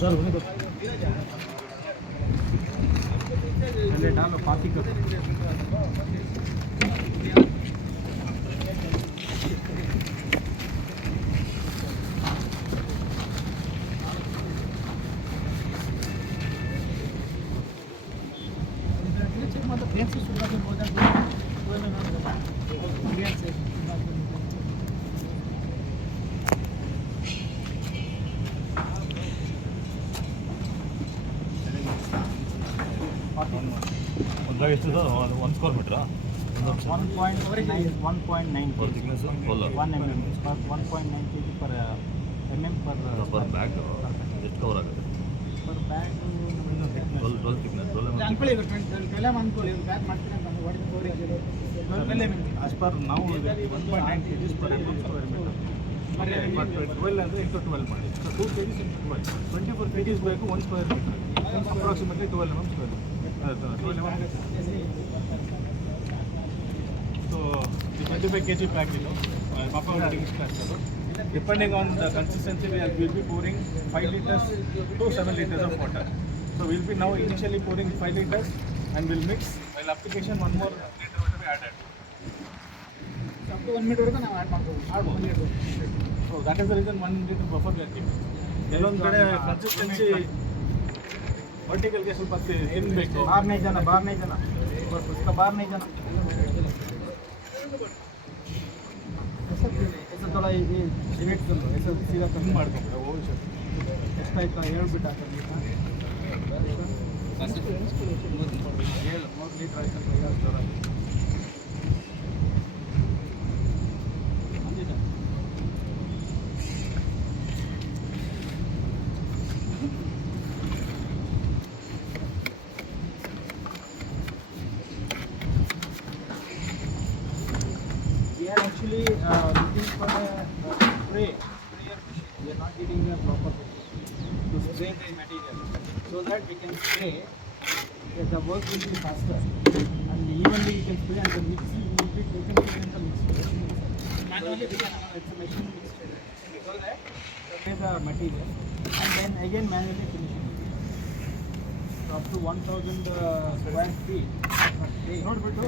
Sir पहले डालो पाती करो ಎಷ್ಟು sir 1 square ಮೀಟ್ರಾ 1.9 thickness full 1 mm 1.9 kg per mm per bag ಎಷ್ಟು ಕವರ್ ಆಗುತ್ತೆ per bag 12 thickness 12 mm ಅನ್ಕೊಳ್ಳಿ 12 mm ಅನ್ಕೊಳ್ಳಿ ಒಂದು ಬ್ಯಾಗ್ ಮಾಡ್ತೀನಿ ಅಂತ ಹೊಡೆದು ತೋರಿ 12 mm as per now 1.9 kg per mm square meter but 12 ಅಂದರೆ into 12 ಮಾಡಿ so 2 kg into 12 24 kg ಬೇಕು 1 square meter approximately 12 mm square 12 mm so the 25 kg packet Papa will discuss depending on the consistency we will be pouring 5 liters to 7 liters of water so we will be now initially pouring 5 liters and we'll mix while application 1 more liter will be added up to 1 meter ನಾವು add ಮಾಡ್ಬೋದು so that is the reason 1 liter buffer we are keeping ಕೆಲವೊಂದು ಕಡೆ consistency ವರ್ಟಿಕಲ್ಗೆ ಸ್ವಲ್ಪ ತಿನ್ನಬೇಕು ಬಾರ್ನೇ ಜನ ಪುಸ್ತಕ ಬಾರ್ನೇ ಜನ ऐसा थोड़ा ये सिलेक्ट कर लो ऐसा सीधा कम ಮಾಡ್ಕೊಂಡು ಓ ಸರ್ ಎಷ್ಟಾಯ್ತು ಹೇಳ್ಬಿಟ್ಟು ಹಾಕಿ 3 ಲೀಟರ್ ಆಯ್ತು ಅಂತ actually looking for a sprayer machine. We are not getting a proper machine to spray the material so that we can spray the work will be faster and evenly we can spray and the mixing will be taken in the mixture. Manually we can it's a machine mixture so that spray the material and then again manually finishing so up to 1000 square feet ನೋಡ್ಬಿಟ್ಟು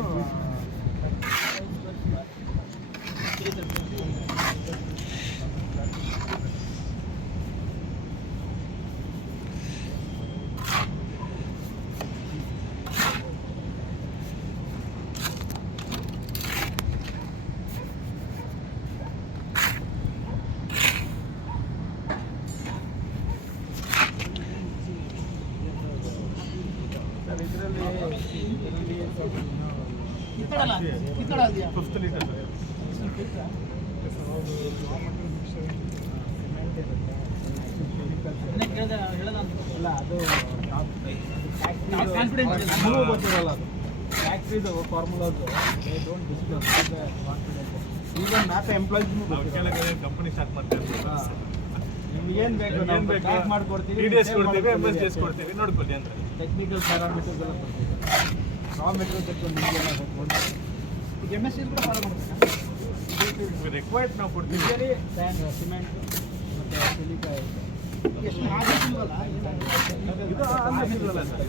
ಇಲ್ಲ ಅದು ಫ್ಯಾಕ್ಟ್ರಿದು formulas don't discuss even map employees company start ಮಾಡ್ತಾರೆ ನಿಮ್ಗೆ ಏನು ಬೇಕು pack ಮಾಡ್ಕೊಡ್ತೀವಿ DDS ಕೊಡ್ತೀವಿ ಎಂಎಸ್ಡಿಎಸ್ ಕೊಡ್ತೀವಿ ನೋಡ್ಕೊಳ್ಳಿ ಅಂತ ಟೆಕ್ನಿಕಲ್ ಪ್ಯಾರಾಮೀಟರ್ಸ್ ಎಲ್ಲ ಕೊಡ್ತೀವಿ ರಾ ಮೆಟೀರಿಯಲ್ ತೆಗೆದು ನಿಮಗೆಲ್ಲ ಈಗ ಎಂಎಸ್ಡಿ ಕೂಡ ಫಾಲೋ ಮಾಡ್ತೀವಿ ರಿಕ್ವೈರ್ಡ್ ನಾವು ಕೊಡ್ತೀವಿ ಸ್ಯಾಂಡ್ ಸಿಮೆಂಟ್ ಮತ್ತು ಸಿಲಿಕಾಯಿ ಎಷ್ಟು ಆಗಿಲ್ವಲ್ಲ ಇದು ಆಗಿಲ್ವಲ್ಲ ಸರ್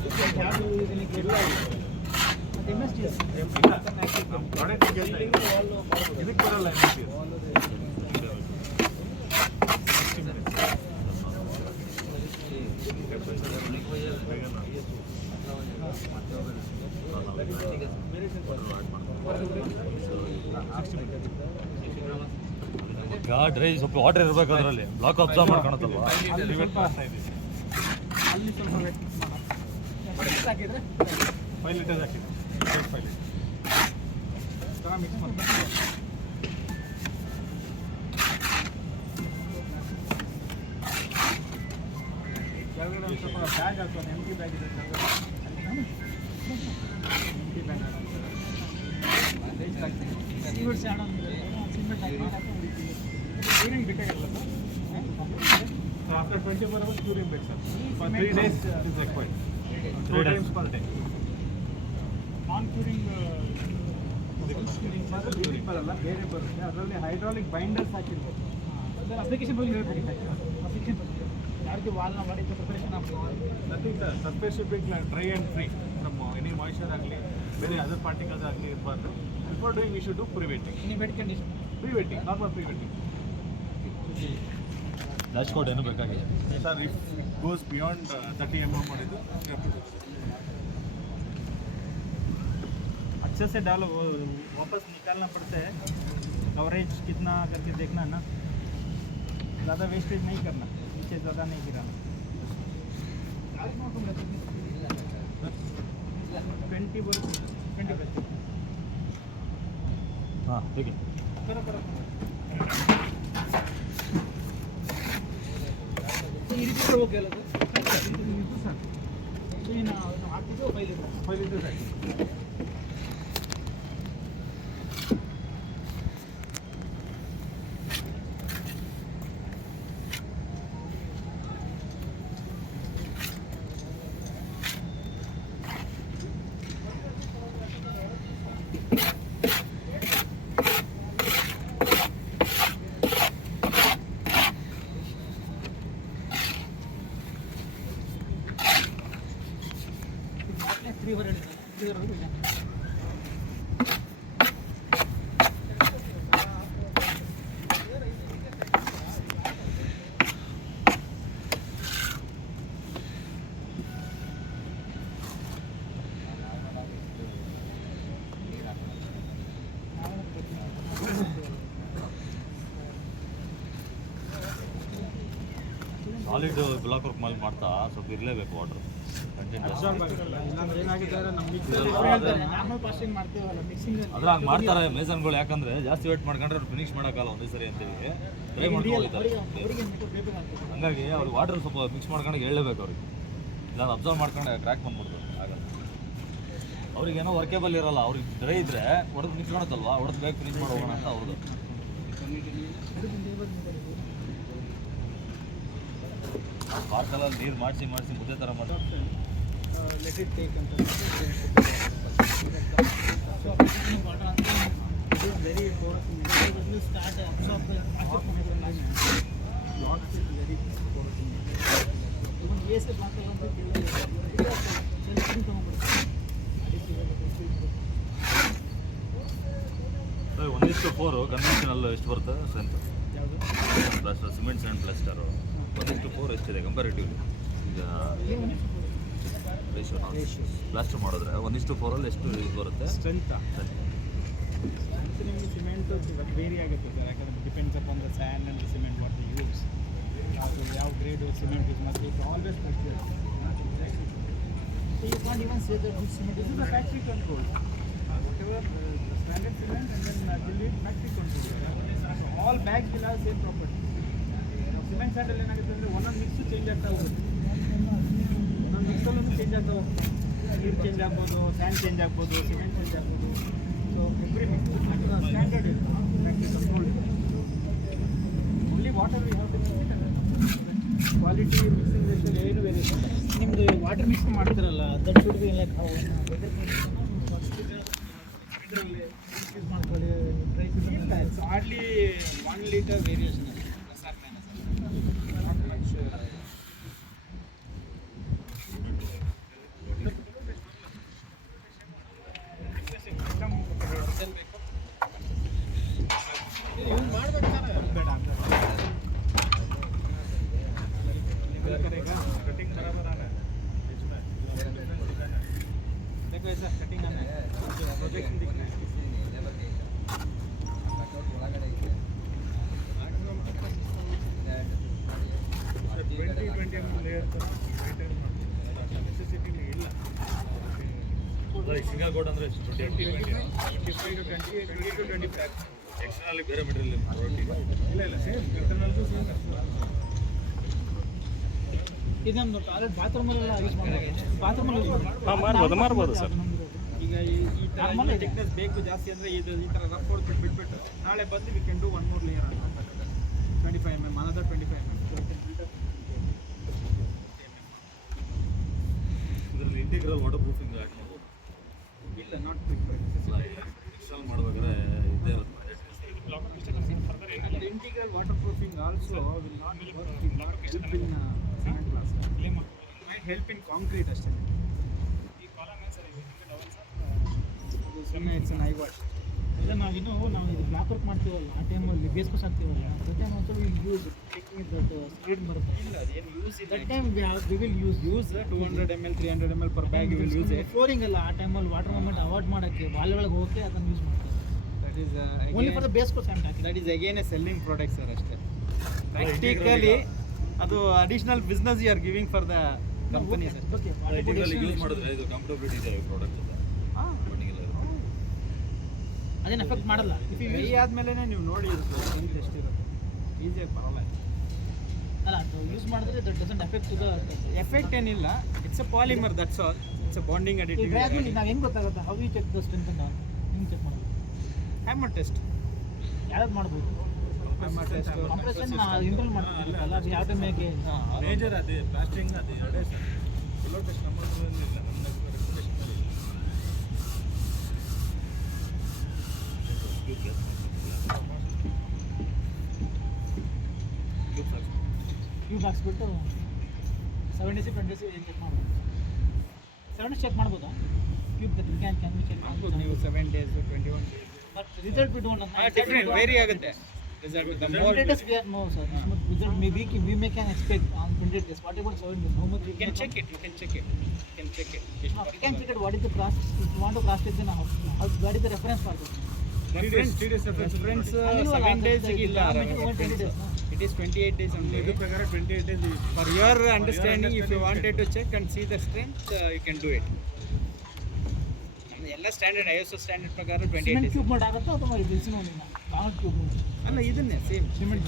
ಯಾವುದು ಇದಕ್ಕೆ ಇಲ್ಲ ಮತ್ತು ಎಂಎಸ್ಡಿಎಸ್ ಪ್ರಾಡಕ್ಟ್ ಇದಕ್ಕೆ ಬರಲ್ಲ ಎಂಎಸ್ಡಿಎಸ್ ಡ್ರೈ ಸ್ವಲ್ಪ ವಾಟರ್ ಇರಬೇಕು ಅದರಲ್ಲಿ ಬ್ಲಾಕ್ ಅಬ್ಸರ್ವ್ ಮಾಡ್ಕೊಳತ್ತಲ್ವಾ ಅಲ್ಲಿ ಸ್ವಲ್ಪ ವೆಟ್ ಹಾಕಿದ್ರೆ 5 ಲೀಟರ್ ಹಾಕಿದ್ರೆ 5 ಲೀಟರ್ ಚೆನ್ನಾಗಿ ಮಿಕ್ಸ್ ಮಾಡಿ ಕೆಳಗಡೆ ಒಂದು ಸ್ವಲ್ಪ ಬ್ಯಾಗ್ ಹಾಕೋದು ಎಂಟಿ ಬ್ಯಾಗ್ ಇದೆ ಎಂಟಿ ಬ್ಯಾಗ್ ಹಾಕ್ತಾರೆ ವೇಸ್ಟ್ ಆಗ್ತದೆ ಸಿಮೆಂಟ್ ಸ್ಯಾಡ್ ಸಿಮೆಂಟ್ ಹಾಕಿ ಕ್ಯೂರಿಂಗ್ ಬೇಕಾಗಿಲ್ಲ ಸರ್ ಆಫ್ಟರ್ 24 hours ಕ್ಯೂರಿಂಗ್ ಬೇಕು sir for 3 days is required 2 times per day non curing ಬರಲ್ಲ ಬೇರೆ ಬರುತ್ತೆ ಅದರಲ್ಲಿ ಹೈಡ್ರಾಲಿಕ್ ಬೈಂಡರ್ಸ್ ಹಾಕಿರ್ಬೋದು ಅದರ ಅಪ್ಲಿಕೇಶನ್ ಬಗ್ಗೆ ಹೇಳ್ಬೇಕು ಅಪ್ಲಿಕೇಶನ್ ಯಾರು the wall now? What is the preparation of wall? Nothing, sir. Surface should be dry and free from any moisture agli, very other particles agli irಬಾರ್ದು. Before doing, we should do pre-wetting. Any wet condition? Pre-wetting, normal pre-wetting. Dash code ಏನು ಬೇಕಾಗಿದೆ? Sir, if it goes beyond 30 mm ಮಾಡಿದ್ದು, we have to do. अच्छे से डालो, वो वापस निकालना पड़ता है. कवरेज कितना करके देखना ना, ज़्यादा वेस्टेज नहीं करना, नीचे ज़्यादा नहीं गिराना. 20%. ಹಾಂ ಹೇಗೆ? बरोबर. ಇರಿಟೇಟ್ ಹೋಗಲ್ಲ ಇದು ಸರ್. ಏನು ಹಾಕಿದ್ದು 5 ಲೀಟರ್ ಹಾಕಿ. ಸಾಲಿಡ್ ಬ್ಲಾಕ್ ವರ್ಕ್ ಮೇಲೆ ಮಾಡ್ತಾ ಸ್ವಲ್ಪ ಇರಲೇಬೇಕು ವಾಟರ್ ಕಂಟೆಂಟ್ ಇಲ್ಲಾಂದ್ರೆ ಏನಾಗಿದೆ ನಮ್ಮ ನಾರ್ಮಲ್ ಪಾಸ್ಟಿಂಗ್ ಮಾಡ್ತೀವಲ್ಲ ಮಿಕ್ಸಿಂಗ್ ಅದ್ರ ಹಂಗೆ ಮಾಡ್ತಾರೆ ಮೇಸನ್ಗಳು, ಯಾಕಂದ್ರೆ ಜಾಸ್ತಿ ವೇಟ್ ಮಾಡ್ಕೊಂಡ್ರೆ ಅವ್ರು ಫಿನಿಶ್ ಮಾಡೋಕ್ಕಲ್ಲ ಒಂದೇ ಸರಿ ಅಂತೇಳಿ ಟ್ರೈ ಮಾಡ್ಕೊಂಡು ಹೋಗ್ತಾರೆ. ಹಂಗಾಗಿ ಅವ್ರಿಗೆ ವಾಟರ್ ಸ್ವಲ್ಪ ಮಿಕ್ಸ್ ಮಾಡ್ಕೊಂಡು ಹೇಳಲೇಬೇಕು ಅವ್ರಿಗೆ, ಇಲ್ಲ ಅಬ್ಸರ್ವ್ ಮಾಡ್ಕೊಂಡು ಕ್ರ್ಯಾಕ್ ಬಂದ್ಬಿಡ್ತು ಆಗಲ್ಲ. ಅವ್ರಿಗೇನೋ ವರ್ಕೇಬಲ್ ಇರಲ್ಲ, ಅವ್ರಿಗೆ ಡ್ರೈ ಇದ್ರೆ ಹೊಡೆದು ಮಿಕ್ಸ್ ಮಾಡೋದಲ್ವಾ, ಹೊಡೆದು ಬೇಗ ಫಿನಿಶ್ ಮಾಡಿ ಹೋಗೋಣ ಅಂತ ಅವ್ರದ್ದು. ಪಾರ್ಕಲ್ಲಿ ನೀರು ಮಾಡಿಸಿ ಮುದ್ದೆ ಥರ ಮಾಡಿ ಲೆಟ್ ಇಟ್ ಟೇಕ್ ಅಂತ ವೆರಿ ಇಂಪಾರ್ಟೆಂಟ್ ಸ್ಟಾರ್ಟ್ ಅಬ್ಸಾರ್ಬ್ ये से बात करना तो ಸರ್ 1:4 ಕನ್ವೆನ್ಷನಲ್ ಎಷ್ಟು ಬರುತ್ತೆ ಸ್ಟ್ರೆಂತ್? ಪ್ಲಾಸ್ಟರ್ ಸಿಮೆಂಟ್ ಸ್ಯಾಂಡ್ ಪ್ಲಾಸ್ಟರು 1:4 ಎಷ್ಟಿದೆ ಕಂಪ್ಯಾರಿಟಿವ್ಲಿ? ಈಗ ಪ್ಲಾಸ್ಟರ್ ಮಾಡಿದ್ರೆ 1:4 ಎಷ್ಟು ಇದು ಬರುತ್ತೆ ಸ್ಟ್ರೆಂತ್? ನಿಮಗೆ ಸಿಮೆಂಟ್ ವೇರಿ ಆಗುತ್ತೆ ಸರ್, ಯಾಕಂದರೆ depends upon the sand and the cement what the use, ಯಾವ ಗ್ರೇಡ್ ಸಿಮೆಂಟ್ ಯೂಸ್ ಮಾಡ್ತೀವಿ. Always fluctuate. You can't even say that this cement is a factory control. Whatever the standard cement and then till it factory control. So all bags will have same property. Cement sand ಅಲ್ಲಿ ಏನಾಗುತ್ತೆ ಅಂದರೆ ಒಂದೊಂದು mix change ಆಗ್ತಾ ಹೋಗುತ್ತೆ, ಒಂದೊಂದು ಮಿಕ್ಸಲ್ಲೂ change ಆಗ್ತಾ ಹೋಗುತ್ತೆ. ನೀರು ಚೇಂಜ್ ಆಗ್ಬೋದು, ಸ್ಯಾಂಡ್ ಚೇಂಜ್ ಆಗ್ಬೋದು, ಸಿಮೆಂಟ್ ಚೇಂಜ್ ಆಗ್ಬೋದು. ಸೊ ಎವ್ರಿ ಮಿಕ್ಸ್ ಸ್ಟ್ಯಾಂಡರ್ಡ್ ಇದೆ, ಫ್ಯಾಕ್ಟ್ರಿ ಕಂಟ್ರೋಲ್ ಇದೆ. Only water we have to mix it. Quality mixing ratio ಏನು ವೇರಿಯೇಷನ್ ಇಲ್ಲ. ನಿಮ್ಮದು ವಾಟರ್ ಮಿಕ್ಸ್ ಮಾಡ್ತಿರಲ್ಲ, ದಟ್ ಶುಡ್ ಬಿ ಲೈಕ್ ಇದರಲ್ಲಿ ಯೂಸ್ ಮಾಡ್ಕೊಳ್ಳಿ. It's hardly 1 litre variation plus or minus, not much. Use ಮಾಡ್ಬೇಕು ತಾನೆ, ಬೇಡ ಅಂತ करेगा. कटिंग बराबर आ रहा है इसमें, देखो ऐसा कटिंग आना है, प्रोजेक्शन दिखना है. ಸಿಂಗಲ್ ಕೋಟ್ ಅಂದರೆ 25 to 20 ಎಕ್ಸ್ಟರ್ನಲ್ಲಿ ಬೇರೆ ಮೆಟೀರಿಯಲ್ ಇಲ್ಲ ಸೇಮ್ ಇಂಟರ್ನಲ್ದು ಸೇಮ್. ಇದೊಂದು ಟಾಯ್ಲೆಟ್ ಬಾತ್ರೂಮಲ್ಲೆಲ್ಲ ಯೂಸ್ ಮಾಡ್ಬೋದು. ಮಾಡ್ಬೋದು ಸರ್. ಈಗ ಈ ಥರ ಥಿಕ್ನೆಸ್ ಬೇಕು ಜಾಸ್ತಿ ಅಂದರೆ ಇದು ಈ ಥರ ರಫ್ ಹೊಡ್ಬಿಟ್ಟು ಬಿಟ್ಬಿಟ್ಟು ನಾಳೆ ಬಂದು we can do 1 more layer ಅಂತ 25 mm, another 25 mm. ಇದರಲ್ಲಿ ಇಂಟಿಗ್ರಲ್ ವಾಟರ್ ಪ್ರೂಫಿಂಗ್ ಆ್ಯಡ್ ಮಾಡ್ಬೋದು. ಇಲ್ಲ ನಾಟ್ ಪ್ರಿಫರ್ಡ್. ಇನ್ಸ್ಟಾಲ್ ಮಾಡಬೇಕಾದ್ರೆ ಇದೇ ಇರುತ್ತೆ. Integral water proofing also will not work in cement glass might help in concrete ಅಷ್ಟೇ. ಈ ಕಾಲಮ್ ಏನು ಸರ್ ಇದು ಡಬಲ್ ಸರ್ ಸುಮ್ಮನೆ ಇಟ್ಸ್ ಅನ್ ಐ ವಾಶ್. ಇಲ್ಲ ನಾವು ಇದು ಬ್ಲಾಕ್ ವರ್ಕ್ ಮಾಡ್ತೀವಲ್ಲ ಆ ಟೈಮಲ್ಲಿ ಬೇಸ್ಕೋಸ್ ಹಾಕ್ತೀವಲ್ಲ ಟೈಮ್ ಒಂದು ಯೂಸ್ ಟೇಕಿಂಗ್ ದಟ್ ಸ್ಪೀಡ್ ಬರುತ್ತೆ. ಇಲ್ಲ ಅದೇನು use that time we will use 200 ml 300 ml per bag will use it. Flooring ಅಲ್ಲ ಆ ಟೈಮಲ್ಲಿ ವಾಟರ್ ಮೂವ್ಮೆಂಟ್ ಅವಾಯ್ಡ್ ಮಾಡೋಕ್ಕೆ ಬಾಲ್ ಒಳಗೆ ಹೋಗಿ ಅದನ್ನು ಯೂಸ್ ಮಾಡ್ತೀವಿ. That is only for the base course and ಹಾಕಿ. That is again a selling product sir ಅಷ್ಟೇ. ಪ್ರಾಕ್ಟಿಕಲಿ ಅದು additional business you are giving for the company sir. Use ಮಾಡಿದ್ರೆ ಇದು ಕಂಫರ್ಟಬಿಲಿಟಿ ಇದೆ ಪ್ರಾಡಕ್ಟ್ ಅಂತ. ಅದೇನು ಎಫೆಕ್ಟ್ ಮಾಡಲ್ಲ. ಕೈ ಆದಮೇಲೆ ನೀವು ನೋಡಿ ಸ್ಟ್ರೆಂತ್ ಎಷ್ಟಿರುತ್ತೆ, ಈಸಿಯಾಗಿ ಬರೋಲ್ಲ. ಅಲ್ಲ ಅದು ಯೂಸ್ ಮಾಡಿದ್ರೆ that doesn't effect the effect ಏನಿಲ್ಲ. It's a polymer that's all. It's a bonding additive. Gradually ನಾವು ಹೆಂಗೆ ಗೊತ್ತಾಗುತ್ತೆ how you check the strength ಅಂತ ಹೆಂಗೆ ಚೆಕ್ ಮಾಡೋದು? ಹ್ಯಾಮರ್ ಟೆಸ್ಟ್ ಯಾವ್ದು ಮಾಡ್ಬೋದು? ಹ್ಯಾಮರ್ ಟೆಸ್ಟ್ ಕಂಪ್ರೆಷನ್ ಇಂಟರ್ನಲ್ ಮಾಡ್ತೀವಲ್ಲ ಅದು ಯಾವ ಟೈಮ್ ಹೇಗೆ ಮೇಜರ್ ಅದೇ ಪ್ಲಾಸ್ಟಿಂಗ್ ಅದೇ ಎರಡೇ ಸರ್. ಕಿಲೋ ಟೆಸ್ಟ್ ನಮ್ಮಲ್ಲಿ ಇಲ್ಲ, ನಮ್ಮ ರೆಕಮೆಂಡೇಶನ್ ಇಲ್ಲ. ಕ್ಯೂಬ್ ಹಾಕ್ಸ್ಬಿಟ್ಟು 7 days 20 days ಚೆಕ್ ಮಾಡ್ಬೋದು. 7 days ಚೆಕ್ ಮಾಡ್ಬೋದಾ ಕ್ಯೂಬ್ ಕ್ಯಾನ್ ಚೆಕ್ ಮಾಡ್ಬೋದು ನೀವು 7 days 21 days. But result we don't know. Different vary ಆಗುತ್ತೆ result. The more days we are know sir result may be we can expect on 20 days. What about 7 days? How much you can check it? You can check it. You can check it. What is the cross? If you want to cross check, then what is the reference for this? Reference 7 days ಇಲ್ಲ. It is 28 days only. ಇದು ಪ್ರಕಾರ 28 days ಇದೆ. For your understanding, if you wanted to check and see the strength, you can do it. ಎಲ್ಲ standard ISO standard ಪ್ರಕಾರ 28 days. Cube ಮಾಡಿ ಆಗುತ್ತಾ ಅಥವಾ ಇದು ಸಿಮೆಂಟ್ ಕ್ಯೂಬ್ ಅಲ್ಲ ಇದನ್ನೇ ಸೇಮ್ ಸಿಮೆಂಟ್